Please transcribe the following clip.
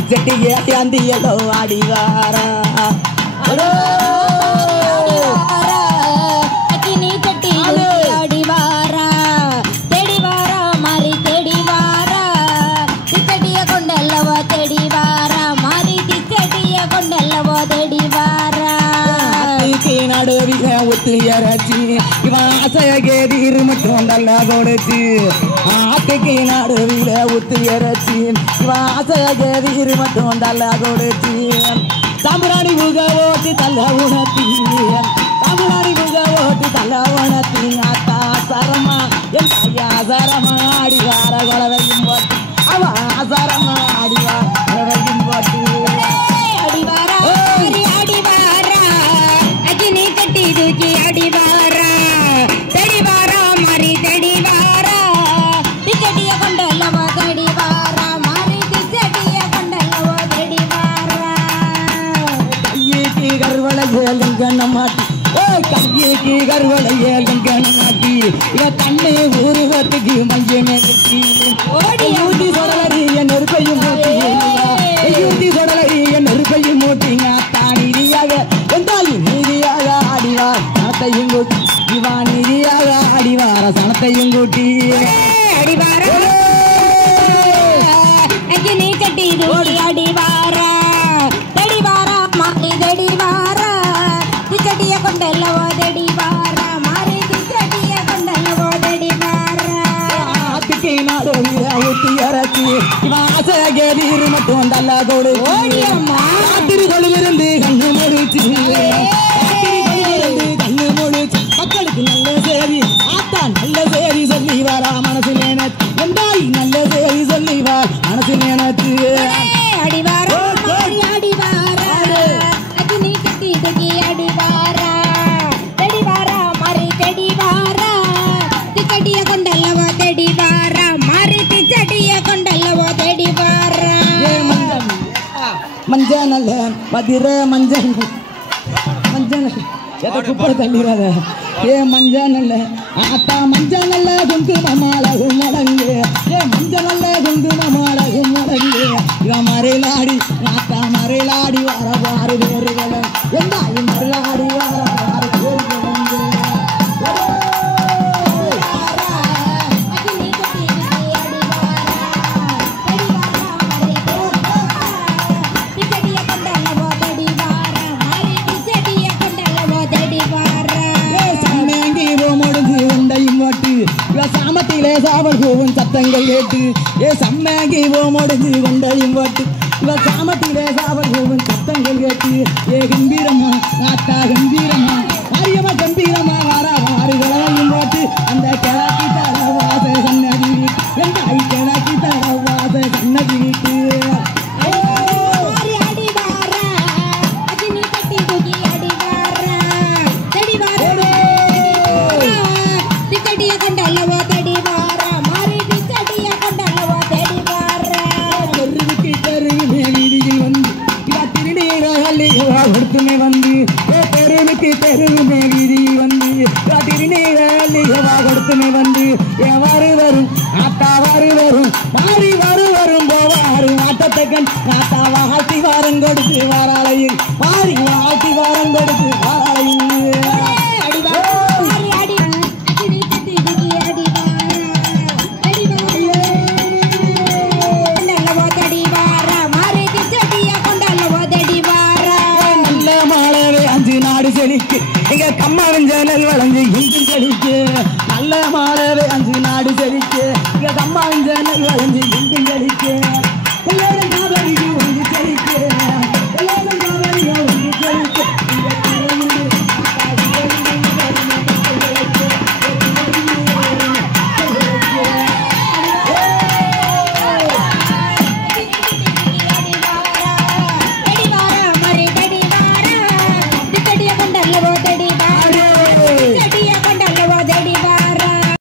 திச்சட்டியே அந்தியலோ ஆடிவாரா அக்கினி சட்டி ஆடிவாரா தேடிவாரா மாறி தேடிவாரா திச்சட்டிய கொண்டல்லவோ தேடிவாரா மாறி திச்சட்டிய கொண்டல்லவோ தேடிவாரா நடுவில ஒத்து இறச்சி இவன் ஆசையகேதீர் மட்டும் நல்லா கொடுச்சு ஆட்டுக்கு நடுவில ஒத்து இறச்சி இவன் ஆசையகேதீர் மட்டும் நல்லா கொடுச்சு சாம்பிராணி முக ஓட்டி தள்ள உணர்த்தி சாம்பிராணி முக ஓட்டி தள்ள உணர்த்தி அத்தா சரமா என் ஐயா சரமா ஆடிவார குலவையும் போட்டு அவ சரமா ஆடிவார குலவையும் போட்டு அடிவாரா அடிவாரா அக்கினி சட்டி தூக்கி அடிவாரா தேடிவாரா மாறி தேடிவாரா திச்சட்டிய கொண்டல்லவோ தேடிவாரா மாறி திச்சட்டிய கொண்டல்லவோ தேடிவாரா கையேக்கு கருவளையலும் கண்ணமாட்டி கையேக்கு கருவளையலும் கண்ணமாட்டி இவன் தன்னை உருவத்துக்கு மையமே ஊட்டி சொடலரி என் நெருப்பையும் மூட்டி ஊட்டி சொடலரி என் நெருப்பையும் மூட்டிங்க தானிதியாக எந்தாலி நீதியாக ஆடிவார் சனத்தையும் கூட்டி இவா நீதியாக ஆடிவார சனத்தையும் கூட்டி அடிவாரா அக்கினி சட்டி தூக்கி அடிவாரா தேடிவாரா மாறி தேடிவாரா திச்சட்டிய கொண்டல்லவோ தேடிவாரா மாறி திச்சட்டிய கொண்டல்லவோ தேடிவாரா ஆத்துக்கு நாடு ஊட்டி இறச்சி இவன் ஆசையகேதீர் மட்டும் தள்ள கொடு ஓடியம்மா திருகொழிலிருந்து கண்ணு முடிச்சு கண்ணு முடிச்சு மக்களுக்கு நல்ல சேரி ஆத்தா நல்ல சேரி சொல்லி வாரா மனசு நேனத்து எந்தாய் நல்ல சேரி சொல்லி வார் மனசு நேனத்து அடிவாரா மாறி அடிவாரா அக்கினி சட்டி தூக்கி அடிவாரா தேடிவாரா மாறி தேடிவாரா திச்சட்டிய கொண்டல்லவோ தேடிவாரா மாறி திச்சட்டிய கொண்டல்லவோ தேடிவாரா மஞ்சள் நல்ல மதிர மஞ்சள் மஞ்சள் எதை குப்பை தள்ளிடாத மஞ்சள் நல்ல ஆத்தா மஞ்சள் நல்ல குங்கும மாலகும் மடங்கு மஞ்சள் நல்ல குங்கும மாலகும் மடங்கு இவன் மறைலாடி ஆத்தா மறைலாடி வர வாறு வேறுகளும் எந்தாய் மறைலாடி வர வாறு வேறுகளும் அக்கினி சட்டி தூக்கி அடிவாரா தேடிவாரா மாறி திச்சட்டிய கொண்டல்லவோ தேடிவாரா மாறி திச்சட்டிய கொண்டல்லவோ தேடிவாரா சாமத்திலே சாவல் போவும் சத்தங்கள் கேட்டு சம்மேங்கி முடிஞ்சு கொண்டையும் போட்டு சாமத்திலே சாவல் போவும் சத்தங்கள் கேட்டு கம்பீரமா நாத்தா கம்பீரமா மாரியம்மா கம்பீரமா வாரா வாறு கலவையும் போட்டு அந்த கிழக்கி தர வாச சன்னதி எந்த ஐ கிழக்கி தர வாச சன்னதி வீட்டு அடிவாரா அக்கினி சட்டி தூக்கி அடிவாரா தேடிவாரா திச்சட்டிய கொண்டல்லவோ தேடிவாரா மாறி திச்சட்டிய கொண்டல்லவோ தேடிவாரா தெருவுக்கு தெருவுமே வீதியில் வந்து திருநீரே வந்து தெருவுக்கு தெருவுமே வீதியில் வந்து திருநீரே கொடுத்துமே வந்து எவ்வாறு வரும் ஆத்தாவாறு வரும் மாறி வரும் போவாறு ஆட்டத்தக்கன் ஆத்தா வாழ்த்தி வாரம் கொடுத்து வாராளையும் மாறி வாழ்த்தி வாரம் கொடுத்து வாராளையும் எங்க கம்மாவின் ஜன்னல் வளைஞ்சு எங்கும் செழிக்கு நல்ல மாறவே 5 நாடு செழிக்கு எங்க கம்மாவின் ஜன்னல் வளைஞ்சு எங்கும் செழிக்கு